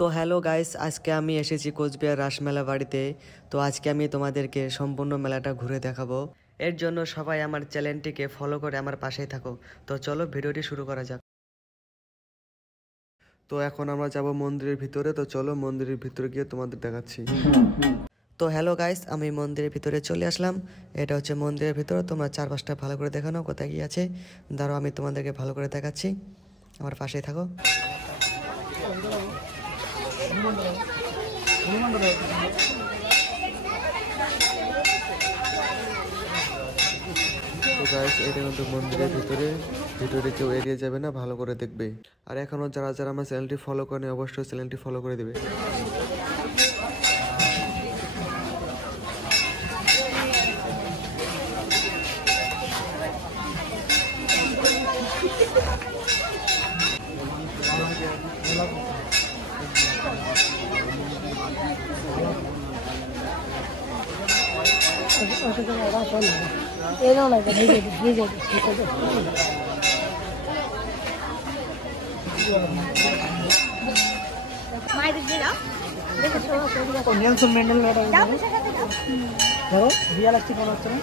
তো hello guys, আজকে আমি এসেছি কোচবিহার রাসমেলা বাড়িতে। তো আজকে আমি তোমাদেরকে সম্পূর্ণ মেলাটা ঘুরে দেখাবো। এর জন্য সবাই আমার চ্যানেলটিকে ফলো করে আমার পাশেই থাকো। তো চলো ভিডিওটি শুরু করা যাক। তো এখন আমরা যাব মন্দিরের ভিতরে। তো চলো মন্দিরের ভিতরে গিয়ে তোমাদের দেখাচ্ছি। তো হ্যালো গাইস, আমি মন্দিরের ভিতরে চলে আসলাম। এটা হচ্ছে মন্দিরের ভিতরে। তোমরা চারপাশটা ভালো করে দেখানো কোথায় কি আছে। দাঁড়াও, আমি তোমাদেরকে ভালো করে দেখাচ্ছি, আমার পাশেই থাকো। তো গাইস, এটা কিন্তু মন্দিরের ভিতরে কেউ এড়িয়ে যাবে না, ভালো করে দেখবে। আর এখনো যারা যারা আমার চ্যানেলটি ফলো করেনি অবশ্যই চ্যানেলটি ফলো করে দেবে। নেলসন ম্যান্ডেলা ধরো রিয়ালিস্টিক মনে হচ্ছে না।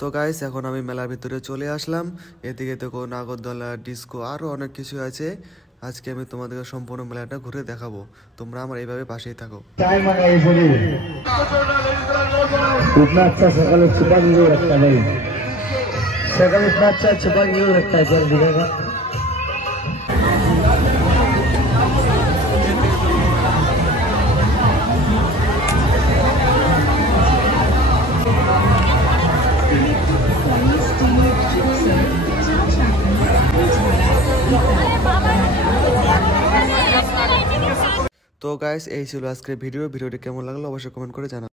তো গাইস, এখন আমি মেলার ভিতরে চলে আসলাম। এদিকে তো নাগরদোলা, ডিস্কো আরও অনেক কিছু আছে। আজকে আমি তোমাদেরকে সম্পূর্ণ মেলাটা ঘুরে দেখাবো। তোমরা আমার এইভাবে পাশেই থাকো। इतना अच्छा शकल छुपा के नहीं रखता नहीं शकल इतना अच्छा छुपा के नहीं रखता है सर दिखेगा। তো গাইস, এই ছিল আজকের ভিডিওটি কেমন লাগলো অবশ্যই কমেন্ট করে জানাও।